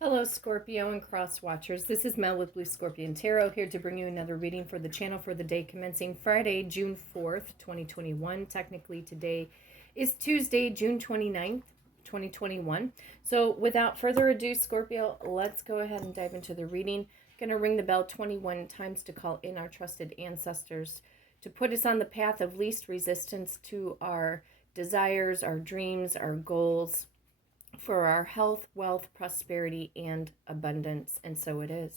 Hello, Scorpio and cross watchers. This is Mel with Blue Scorpion Tarot, here to bring you another reading for the channel for the day commencing Friday, June 4th, 2021. Technically, today is Tuesday, June 29th, 2021. So, without further ado, Scorpio, let's go ahead and dive into the reading. Going to ring the bell 21 times to call in our trusted ancestors to put us on the path of least resistance to our desires, our dreams, our goals, for our health, wealth, prosperity, and abundance. And so it is.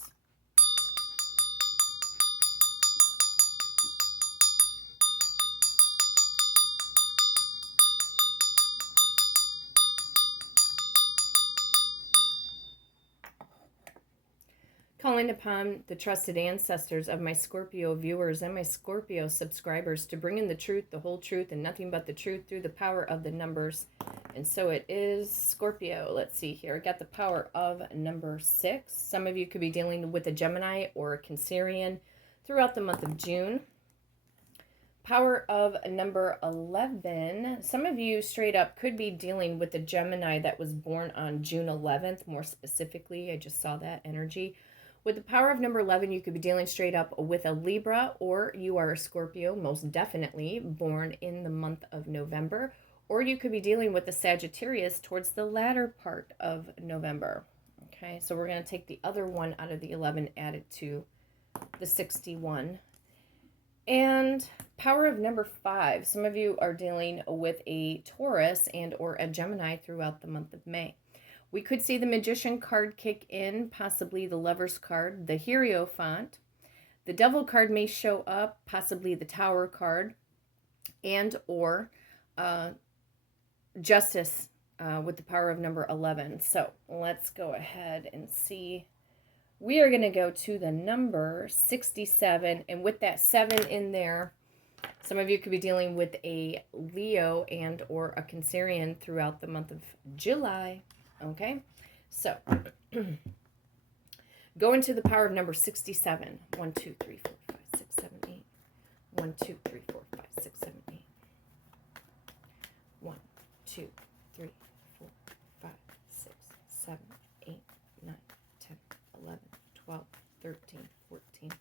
Calling upon the trusted ancestors of my Scorpio viewers and my Scorpio subscribers to bring in the truth, the whole truth, and nothing but the truth through the power of the numbers. And so it is Scorpio. Let's see here. I got the power of number 6. Some of you could be dealing with a Gemini or a Cancerian throughout the month of June. Power of number 11. Some of you straight up could be dealing with a Gemini that was born on June 11th, more specifically. I just saw that energy. With the power of number 11, you could be dealing straight up with a Libra, or you are a Scorpio, most definitely, born in the month of November. Or you could be dealing with a Sagittarius towards the latter part of November. Okay, so we're going to take the other one out of the 11, add it to the 61. And power of number 5. Some of you are dealing with a Taurus and or a Gemini throughout the month of May. We could see the Magician card kick in, possibly the Lover's card, the Hierophant. The Devil card may show up, possibly the Tower card, and or Justice with the power of number 11. So let's go ahead and see. We are going to go to the number 67, and with that 7 in there, some of you could be dealing with a Leo and or a Cancerian throughout the month of July. Okay, so go into the power of number 67. 1, 2, 3, 4, 5, 6, 7, 8. 1, 2, 3, 4, 5, 6, 7, 8. 1, 2, 3, 4, 5, 6, 7, 8, 9, 10, 11, 12, 13, 14,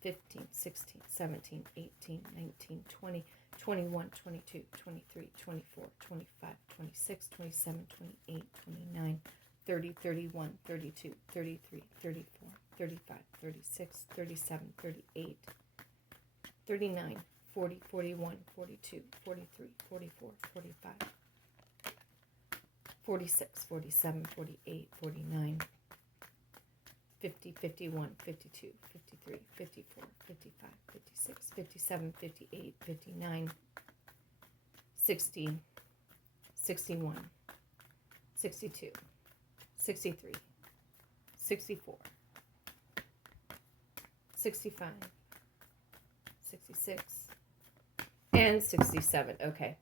15, 16, 17, 18, 19, 20, 21, 22, 23, 24, 25, 26, 27, 28, 29, 30, 31, 32, 33, 34, 35, 36, 37, 38, 39, 40, 41, 42, 43, 44, 45, 46, 47, 48, 49, 50, 51, 52, 53, 54, 55, 56, 57, 58, 59, 60, 61, 62, 63, 64, 65, 66, and 67. Okay.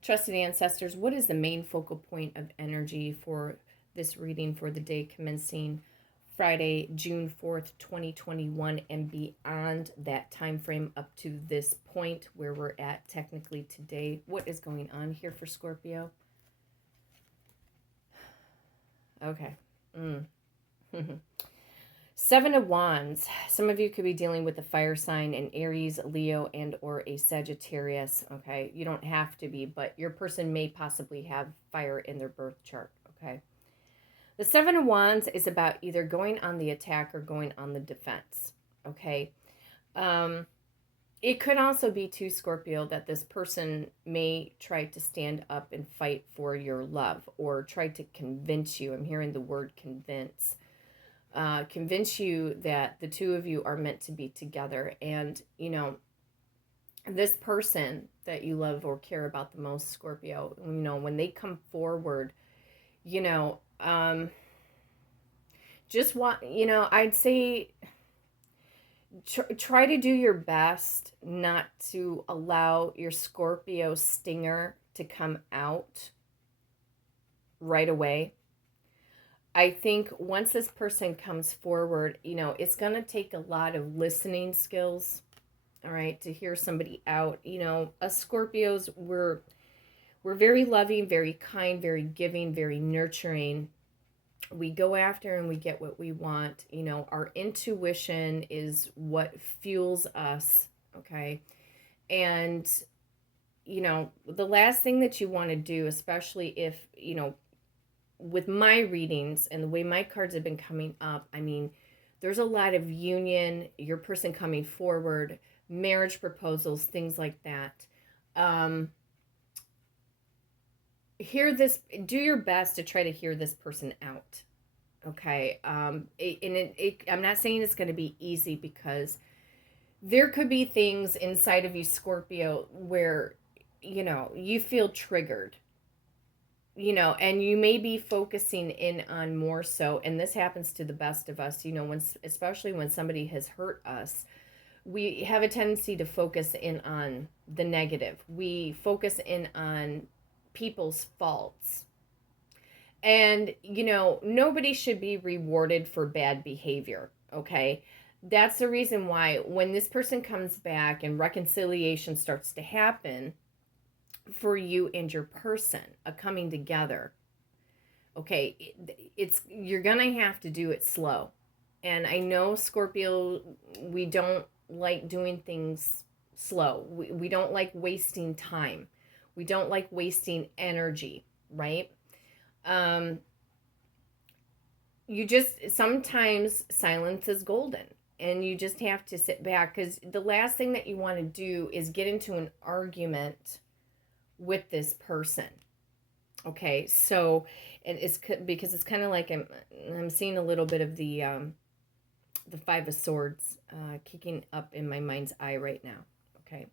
Trusted ancestors, what is the main focal point of energy for this reading for the day commencing Friday, June 4th, 2021, and beyond that time frame up to this point where we're at technically today? What is going on here for Scorpio? Okay. 7 of Wands. Some of you could be dealing with a fire sign, an Aries, Leo, and or a Sagittarius. Okay, you don't have to be, but your person may possibly have fire in their birth chart. Okay. The 7 of Wands is about either going on the attack or going on the defense. Okay. It could also be too, Scorpio, that this person may try to stand up and fight for your love or try to convince you. I'm hearing the word convince. Convince you that the two of you are meant to be together. And, you know, this person that you love or care about the most, Scorpio, you know, when they come forward, you know, just want, you know, I'd say try to do your best not to allow your Scorpio stinger to come out right away. I think once this person comes forward, you know, it's going to take a lot of listening skills, all right, to hear somebody out. You know, us Scorpios, we're very loving, very kind, very giving, very nurturing. We go after and we get what we want. You know, our intuition is what fuels us, okay? And, you know, the last thing that you want to do, especially if, you know, with my readings and the way my cards have been coming up, I mean, there's a lot of union, your person coming forward, marriage proposals, things like that. Hear this, do your best to try to hear this person out. Okay. I'm not saying it's going to be easy, because there could be things inside of you, Scorpio, where, you know, you feel triggered, you know, and you may be focusing in on more so. And this happens to the best of us, you know, when, especially when somebody has hurt us, we have a tendency to focus in on the negative. We focus in on people's faults. And, you know, nobody should be rewarded for bad behavior, okay? That's the reason why when this person comes back and reconciliation starts to happen for you and your person, a coming together, okay, it's you're going to have to do it slow. And I know, Scorpio, we don't like doing things slow. We don't like wasting time. We don't like wasting energy, right? You just, sometimes silence is golden, and you just have to sit back, because the last thing that you want to do is get into an argument with this person. Okay, so, and it's because it's kind of like I'm seeing a little bit of the Five of Swords kicking up in my mind's eye right now. Okay,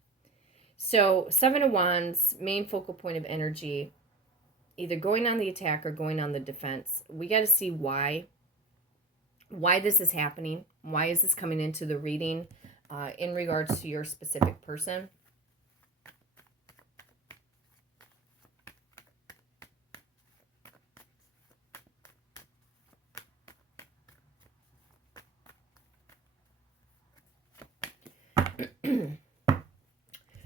so Seven of Wands, main focal point of energy, either going on the attack or going on the defense. We got to see why this is happening. Why is this coming into the reading in regards to your specific person?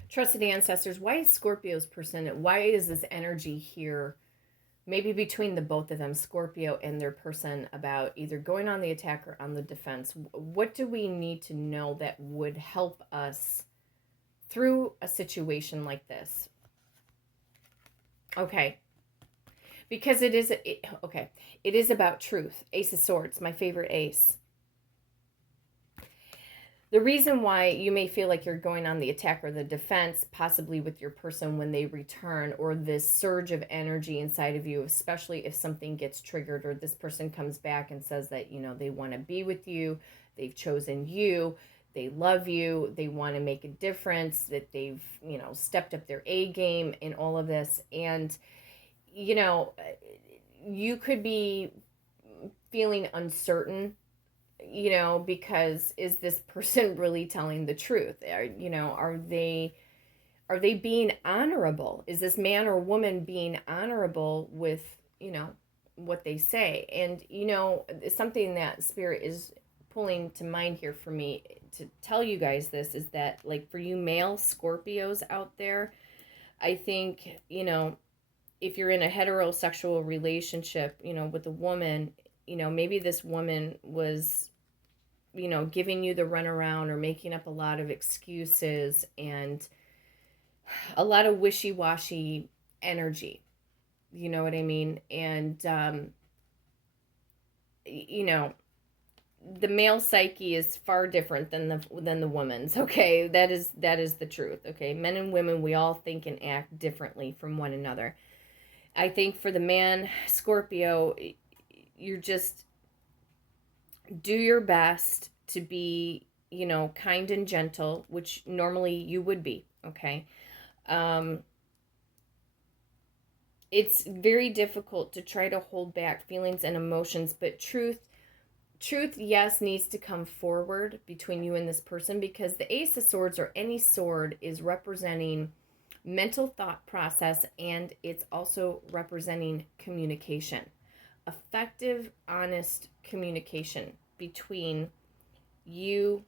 Trusted ancestors, why is Scorpio's person, why is this energy here, maybe between the both of them, Scorpio and their person, about either going on the attack or on the defense? What do we need to know that would help us through a situation like this? Okay. Because it is about truth. Ace of Swords, my favorite ace. The reason why you may feel like you're going on the attack or the defense, possibly with your person when they return, or this surge of energy inside of you, especially if something gets triggered, or this person comes back and says that, you know, they want to be with you, they've chosen you, they love you, they want to make a difference, that they've, you know, stepped up their A game in all of this. And, you know, you could be feeling uncertain, you know, because is this person really telling the truth? Are they being honorable? Is this man or woman being honorable with, you know, what they say? And, you know, something that Spirit is pulling to mind here for me to tell you guys this is that, like, for you male Scorpios out there, I think, you know, if you're in a heterosexual relationship, you know, with a woman, you know, maybe this woman was, you know, giving you the runaround or making up a lot of excuses and a lot of wishy-washy energy. You know what I mean? And, you know, the male psyche is far different than the woman's. Okay, that is the truth. Okay, men and women, we all think and act differently from one another. I think for the man Scorpio, you're just, do your best to be, you know, kind and gentle, which normally you would be, okay? It's very difficult to try to hold back feelings and emotions, but truth, yes, needs to come forward between you and this person, because the Ace of Swords, or any sword, is representing mental thought process, and it's also representing communication. Effective, honest communication between you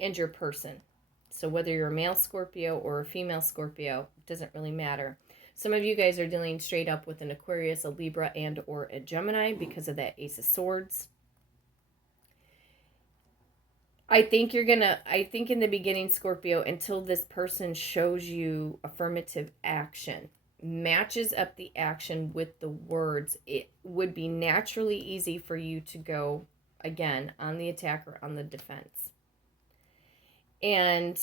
and your person. So whether you're a male Scorpio or a female Scorpio, it doesn't really matter. Some of you guys are dealing straight up with an Aquarius, a Libra, and or a Gemini because of that Ace of Swords. I think in the beginning, Scorpio, until this person shows you affirmative action, matches up the action with the words, it would be naturally easy for you to go, again, on the attack or on the defense. And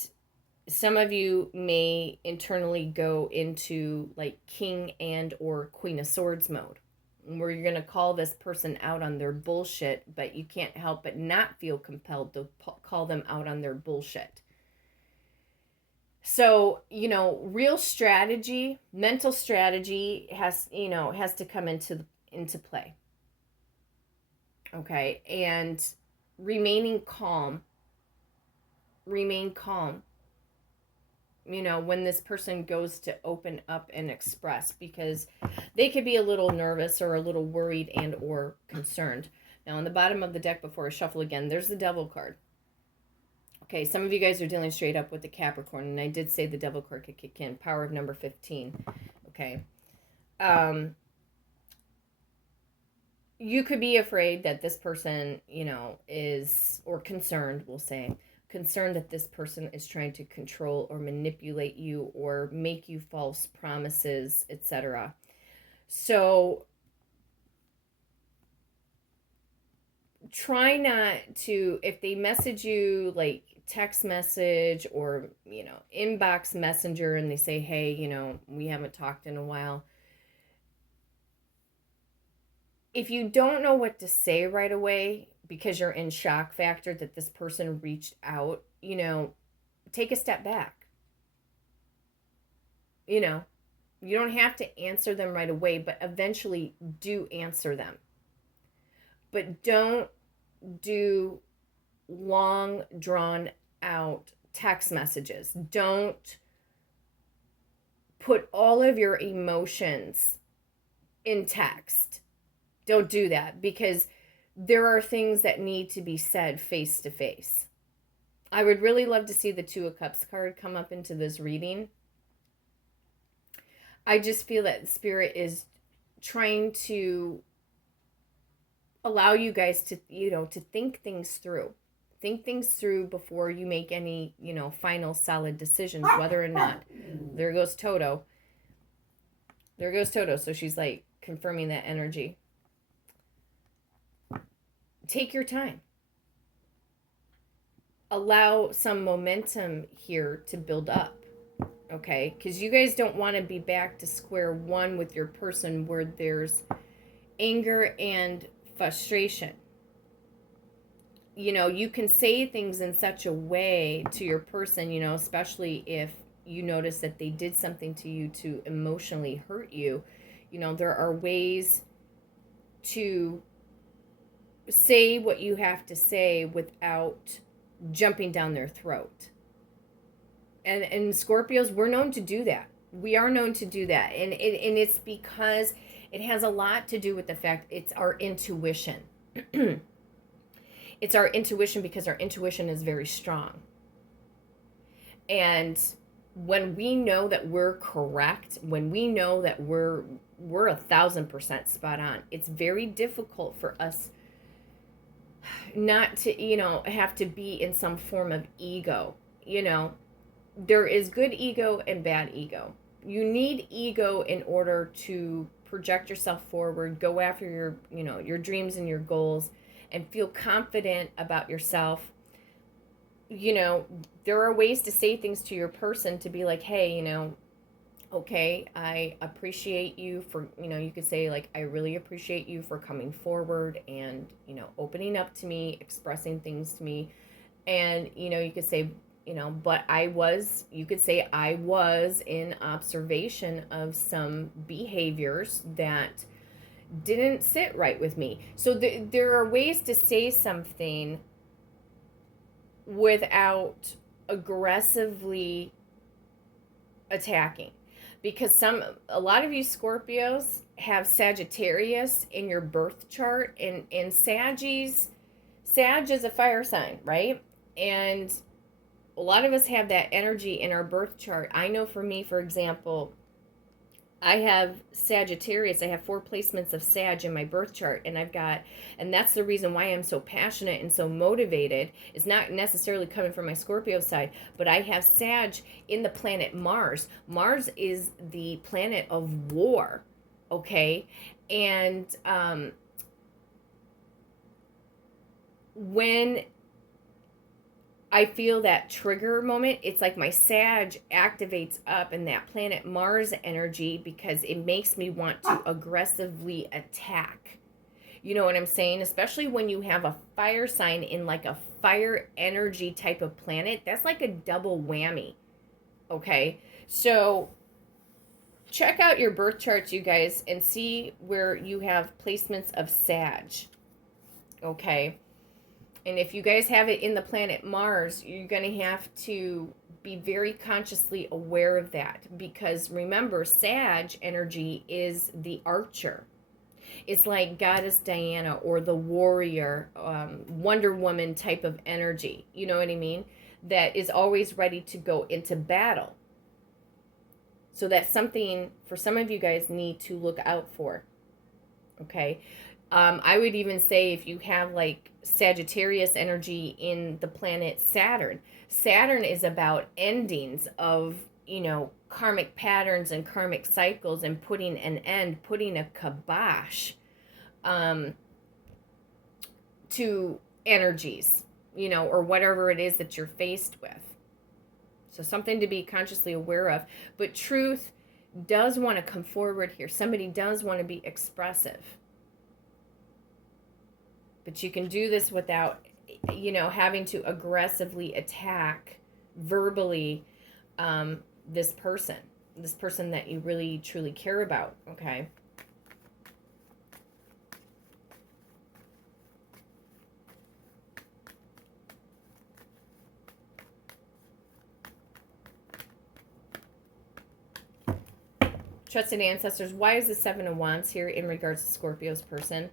some of you may internally go into like King and or Queen of Swords mode, where you're going to call this person out on their bullshit, but you can't help but not feel compelled to call them out on their bullshit. So, real strategy, mental strategy has to come into play. Okay? And remain calm, when this person goes to open up and express, because they could be a little nervous or a little worried and or concerned. Now, on the bottom of the deck, before I shuffle again, there's the Devil card. Okay, some of you guys are dealing straight up with the Capricorn, and I did say the Devil card could kick in. Power of number 15. Okay. You could be afraid that this person, is, or concerned, we'll say, concerned that this person is trying to control or manipulate you or make you false promises, etc. So try not to, if they message you like text message or, inbox messenger, and they say, hey, we haven't talked in a while. If you don't know what to say right away because you're in shock factor that this person reached out, take a step back. You don't have to answer them right away, but eventually do answer them. But don't do long, drawn out text messages. Don't put all of your emotions in text. Don't do that, because there are things that need to be said face to face. I would really love to see the Two of Cups card come up into this reading. I just feel that Spirit is trying to allow you guys to, to think things through. Think things through before you make any, final solid decisions, whether or not. There goes Toto. So she's like confirming that energy. Take your time. Allow some momentum here to build up, okay? Because you guys don't want to be back to square one with your person where there's anger and frustration. You can say things in such a way to your person, especially if you notice that they did something to you to emotionally hurt you. There are ways to say what you have to say without jumping down their throat. And Scorpios, we're known to do that. We are known to do that. And it's because it has a lot to do with the fact it's our intuition. It's our intuition, because our intuition is very strong. And when we know that we're correct, when we know that we're 1,000% spot on, it's very difficult for us not to, have to be in some form of ego. There is good ego and bad ego. You need ego in order to project yourself forward, go after your dreams and your goals, and feel confident about yourself. There are ways to say things to your person to be like, hey, okay, I appreciate you for, you could say like, I really appreciate you for coming forward and, opening up to me, expressing things to me. And, you could say, but you could say I was in observation of some behaviors that didn't sit right with me. So there are ways to say something without aggressively attacking. Because a lot of you Scorpios have Sagittarius in your birth chart, and Sag is a fire sign, right? And a lot of us have that energy in our birth chart. I know for me, for example, I have Sagittarius. I have 4 placements of Sag in my birth chart, and and that's the reason why I'm so passionate and so motivated. It's not necessarily coming from my Scorpio side, but I have Sag in the planet Mars. Mars is the planet of war, okay? And when I feel that trigger moment, it's like my Sag activates up in that planet Mars energy because it makes me want to aggressively attack. You know what I'm saying? Especially when you have a fire sign in like a fire energy type of planet. That's like a double whammy. Okay? So check out your birth charts, you guys, and see where you have placements of Sag. Okay? And if you guys have it in the planet Mars, you're going to have to be very consciously aware of that. Because remember, Sag energy is the archer. It's like Goddess Diana or the warrior, Wonder Woman type of energy. You know what I mean? That is always ready to go into battle. So that's something for some of you guys need to look out for. Okay? I would even say if you have like Sagittarius energy in the planet Saturn. Saturn is about endings of, you know, karmic patterns and karmic cycles and putting an end, putting a kibosh to energies, you know, or whatever it is that you're faced with. So something to be consciously aware of. But truth does want to come forward here. Somebody does want to be expressive. But you can do this without, you know, having to aggressively attack verbally this person that you really, truly care about, okay? Trusted ancestors, why is the 7 of Wands here in regards to Scorpio's person?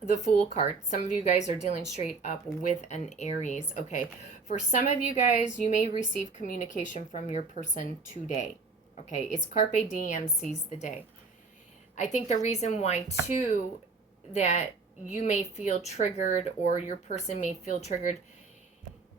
The Fool card. Some of you guys are dealing straight up with an Aries. Okay. For some of you guys, you may receive communication from your person today. Okay. It's Carpe Diem, seize the day. I think the reason why, too, that you may feel triggered or your person may feel triggered,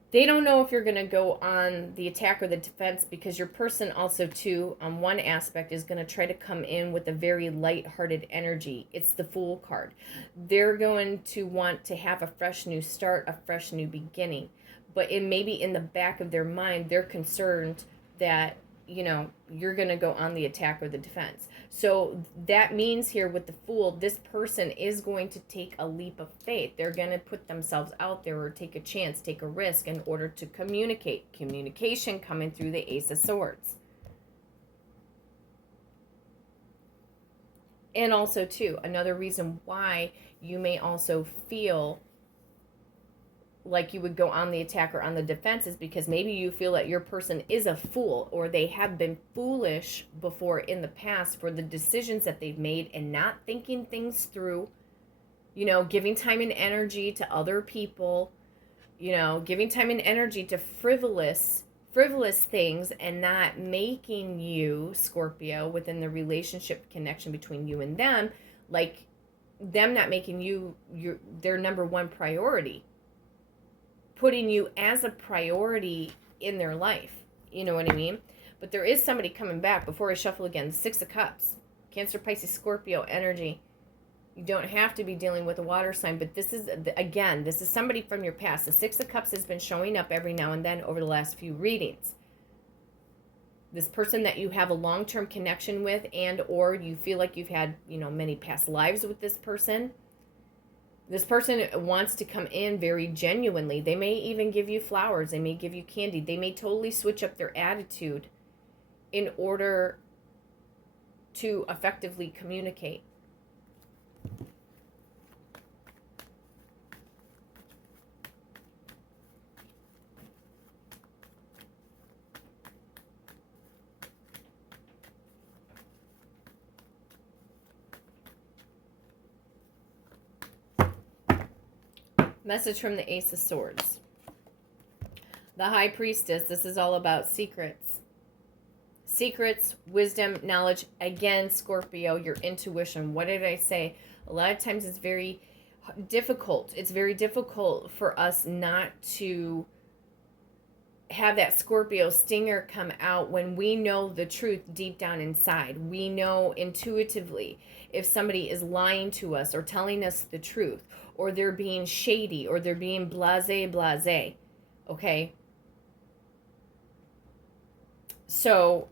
they don't know if you're going to go on the attack or the defense because your person also, too, on one aspect is going to try to come in with a very lighthearted energy. It's the Fool card. They're going to want to have a fresh new start, a fresh new beginning. But it may be in the back of their mind, they're concerned that, you know, you're going to go on the attack or the defense. So that means here with the Fool, this person is going to take a leap of faith. They're going to put themselves out there or take a chance, take a risk in order to communicate. Communication coming through the Ace of Swords. And also, too, another reason why you may also feel like you would go on the attack or on the defense is because maybe you feel that your person is a fool or they have been foolish before in the past for the decisions that they've made and not thinking things through, you know, giving time and energy to other people, you know, giving time and energy to frivolous things and not making you, Scorpio, within the relationship connection between you and them, like them not making you their number one priority. Putting you as a priority in their life. You know what I mean? But there is somebody coming back. Before I shuffle again, 6 of Cups. Cancer, Pisces, Scorpio energy. You don't have to be dealing with a water sign, but this is, again, this is somebody from your past. The 6 of Cups has been showing up every now and then over the last few readings. This person that you have a long-term connection with and or you feel like you've had, you know, many past lives with this person. This person wants to come in very genuinely. They may even give you flowers. They may give you candy. They may totally switch up their attitude in order to effectively communicate. Message from the Ace of Swords. The High Priestess. This is all about secrets. Secrets, wisdom, knowledge. Again, Scorpio, your intuition. What did I say? A lot of times it's very difficult. It's very difficult for us not to have that Scorpio stinger come out when we know the truth deep down inside. We know intuitively if somebody is lying to us or telling us the truth, or they're being shady, or they're being blase. Okay? So,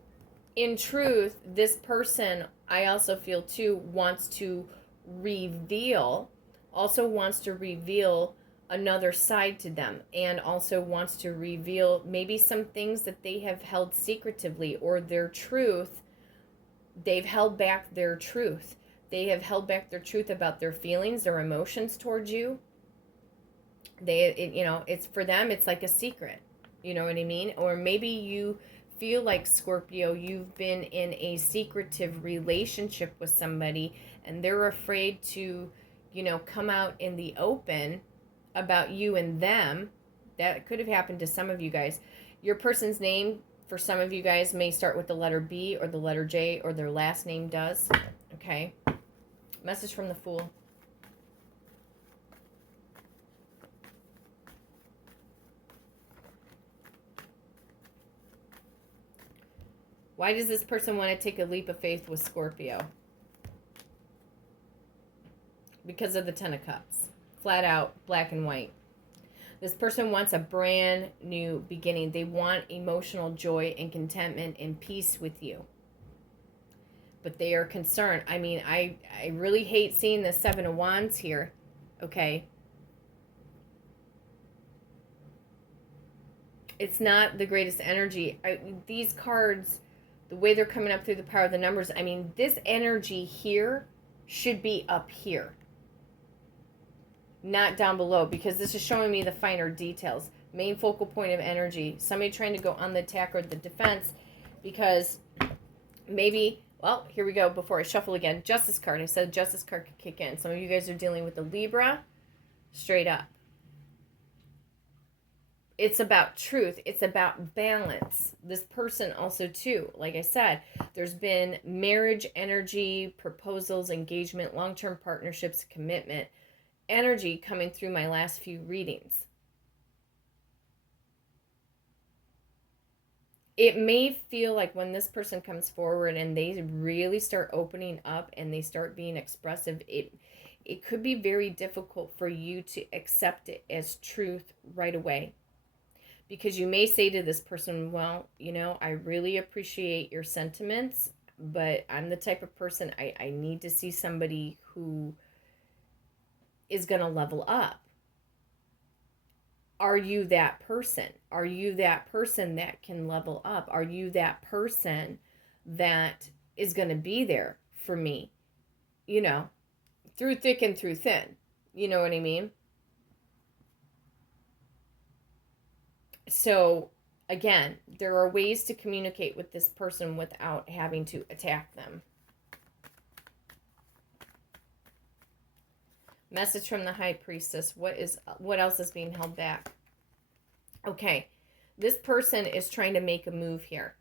in truth, this person, I also feel too, wants to reveal another side to them, and also wants to reveal maybe some things that they have held secretively, or their truth. They've held back their truth. They have held back their truth about their feelings, their emotions towards you. It's for them, it's like a secret. You know what I mean? Or maybe you feel like, Scorpio, you've been in a secretive relationship with somebody, and they're afraid to, come out in the open about you and them. That could have happened to some of you guys. Your person's name, for some of you guys, may start with the letter B or the letter J, or their last name does. Okay. Message from the Fool. Why does this person want to take a leap of faith with Scorpio? Because of the Ten of Cups. Flat out, black and white. This person wants a brand new beginning. They want emotional joy and contentment and peace with you. But they are concerned. I mean, I really hate seeing the Seven of Wands here. Okay. It's not the greatest energy. These cards, the way they're coming up through the power of the numbers, I mean, this energy here should be up here, not down below, because this is showing me the finer details. Main focal point of energy. Somebody trying to go on the attack or the defense, because maybe, well, here we go. Before I shuffle again, Justice card. I said Justice card could kick in. Some of you guys are dealing with the Libra, straight up. It's about truth. It's about balance. This person also, too, like I said, there's been marriage energy, proposals, engagement, long-term partnerships, commitment energy coming through my last few readings. It may feel like when this person comes forward and they really start opening up and they start being expressive, it could be very difficult for you to accept it as truth right away. Because you may say to this person, well, I really appreciate your sentiments, but I'm the type of person, I need to see somebody who is going to level up. Are you that person? Are you that person that can level up? Are you that person that is going to be there for me, through thick and through thin? You know what I mean? So, again, there are ways to communicate with this person without having to attack them. Message from the High Priestess. What else is being held back? Okay, this person is trying to make a move here.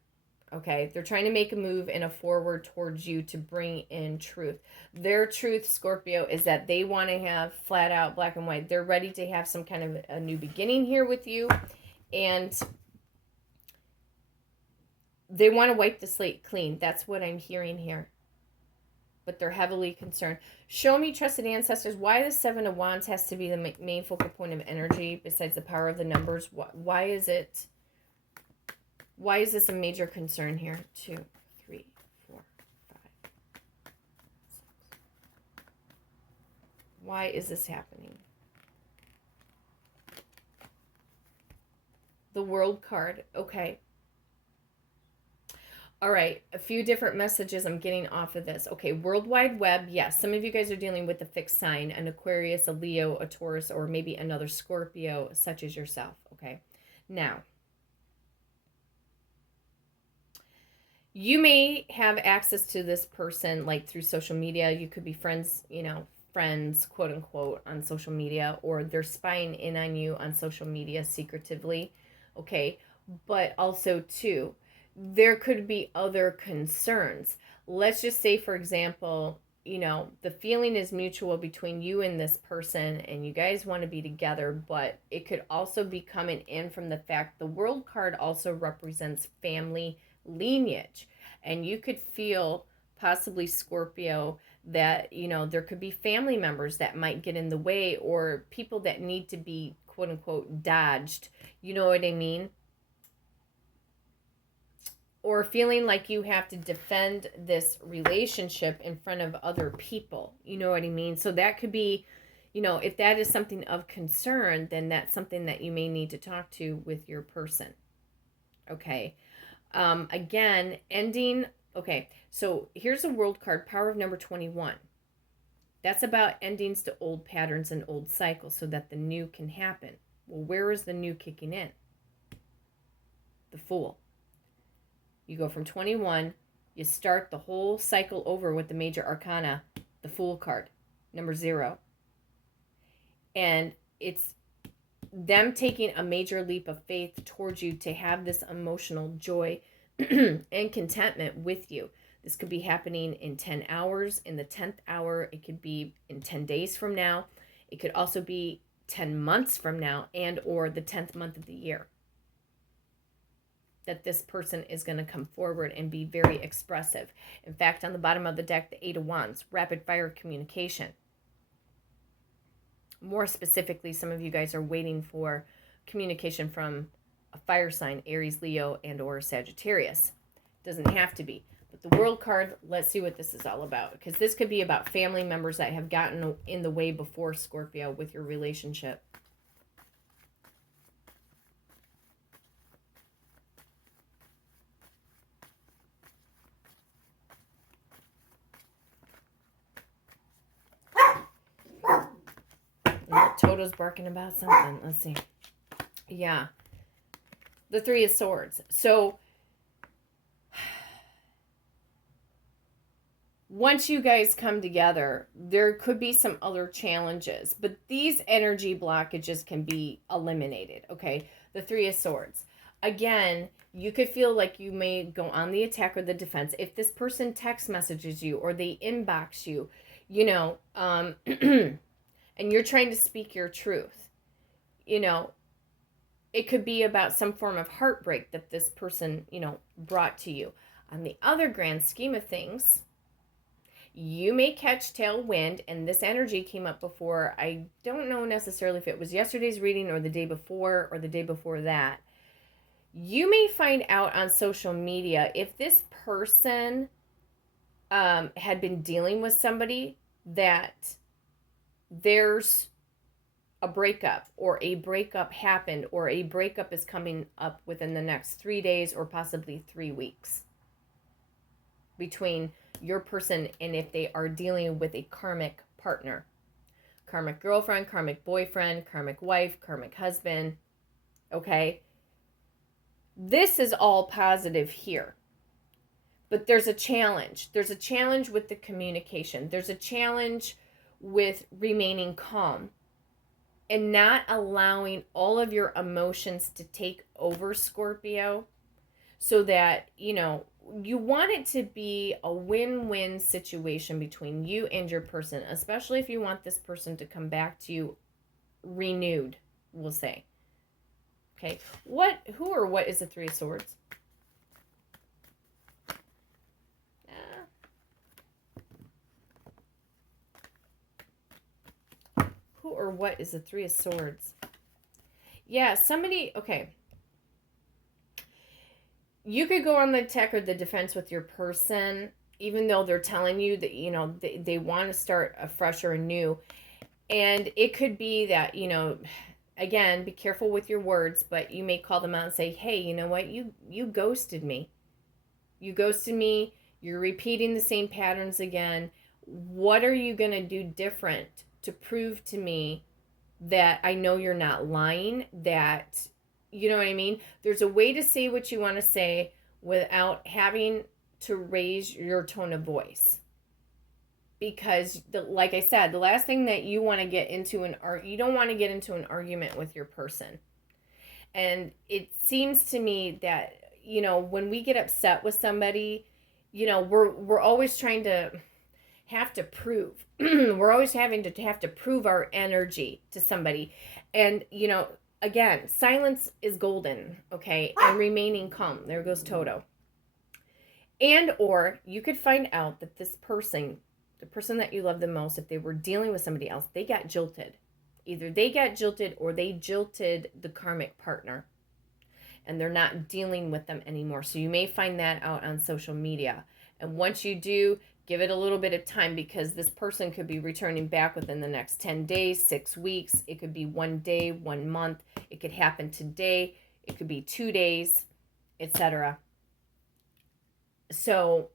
Okay, they're trying to make a move and a forward towards you to bring in truth. Their truth, Scorpio, is that they want to have flat out black and white. They're ready to have some kind of a new beginning here with you. And they want to wipe the slate clean. That's what I'm hearing here. But they're heavily concerned. Show me, trusted ancestors, why the Seven of Wands has to be the main focal point of energy besides the power of the numbers. Why is this a major concern here? 2, 3, 4, 5, 6. Why is this happening? The World card. Okay. All right. A few different messages I'm getting off of this. Okay. World Wide Web. Yes. Some of you guys are dealing with a fixed sign, an Aquarius, a Leo, a Taurus, or maybe another Scorpio, such as yourself. Okay. Now, you may have access to this person like through social media. You could be friends, friends, quote unquote, on social media, or they're spying in on you on social media secretively. Okay. But also, too, there could be other concerns. Let's just say, for example, the feeling is mutual between you and this person and you guys want to be together, but it could also be coming in from the fact the World card also represents family lineage. And you could feel, possibly Scorpio, that, there could be family members that might get in the way, or people that need to be, quote unquote, dodged. You know what I mean? Or feeling like you have to defend this relationship in front of other people. You know what I mean? So that could be, if that is something of concern, then that's something that you may need to talk to with your person. Okay. Again, ending. Okay. So here's a World card, power of number 21. That's about endings to old patterns and old cycles so that the new can happen. Well, where is the new kicking in? The Fool. You go from 21, you start the whole cycle over with the major arcana, the Fool card, number 0. And it's them taking a major leap of faith towards you to have this emotional joy and contentment with you. This could be happening in 10 hours, in the 10th hour. It could be in 10 days from now. It could also be 10 months from now, and or the 10th month of the year, that this person is going to come forward and be very expressive. In fact, on the bottom of the deck, the 8 of Wands, rapid fire communication. More specifically, some of you guys are waiting for communication from a fire sign, Aries, Leo, and or Sagittarius. Doesn't have to be. But the World card, let's see what this is all about. Because this could be about family members that have gotten in the way before, Scorpio, with your relationship. Toto's barking about something. Let's see. Yeah. The 3 of Swords. So once you guys come together, there could be some other challenges, but these energy blockages can be eliminated. Okay. The 3 of Swords. Again, you could feel like you may go on the attack or the defense. If this person text messages you or they inbox you, and you're trying to speak your truth, it could be about some form of heartbreak that this person, brought to you. On the other grand scheme of things, you may catch tailwind, and this energy came up before. I don't know necessarily if it was yesterday's reading or the day before or the day before that. You may find out on social media if this person had been dealing with somebody that there's a breakup, or a breakup happened, or a breakup is coming up within the next 3 days or possibly 3 weeks between your person and if they are dealing with a karmic partner, karmic girlfriend, karmic boyfriend, karmic wife, karmic husband. Okay, this is all positive here, but there's a challenge. There's a challenge with the communication. There's a challenge with remaining calm and not allowing all of your emotions to take over, Scorpio, so that, you want it to be a win-win situation between you and your person, especially if you want this person to come back to you renewed, we'll say. Okay, who or what is the 3 of Swords? Who or what is the 3 of Swords? Yeah, somebody, okay. You could go on the attack or the defense with your person, even though they're telling you that, they want to start afresh or anew. And it could be that, again, be careful with your words, but you may call them out and say, hey, you know what? You ghosted me. You ghosted me. You're repeating the same patterns again. What are you going to do different to prove to me that I know you're not lying, that, you know what I mean? There's a way to say what you want to say without having to raise your tone of voice. Because, like I said, the last thing that you want to get into you don't want to get into an argument with your person. And it seems to me that, you know, when we get upset with somebody, you know, we're always trying to have to prove. We're always having to have to prove our energy to somebody. And, you know, again, silence is golden, okay? And remaining calm. There goes Toto. And or you could find out that this person, the person that you love the most, if they were dealing with somebody else, they got jilted. Either they got jilted or they jilted the karmic partner and they're not dealing with them anymore. So you may find that out on social media. And once you do, give it a little bit of time, because this person could be returning back within the next 10 days, 6 weeks. It could be 1 day, 1 month. It could happen today. It could be 2 days, etc. So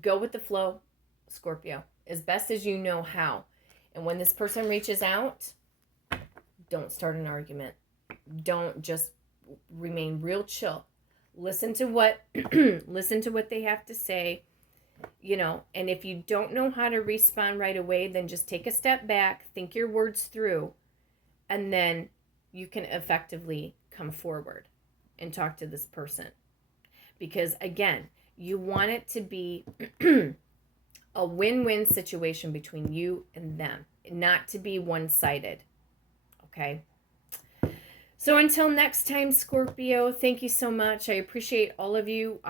go with the flow, Scorpio, as best as you know how. And when this person reaches out, don't start an argument. Don't, just remain real chill. Listen to what listen to what they have to say, you know. And if you don't know how to respond right away, then just take a step back, think your words through, and then you can effectively come forward and talk to this person. Because again, you want it to be a win-win situation between you and them, not to be one-sided. Okay? So until next time, Scorpio, thank you so much. I appreciate all of you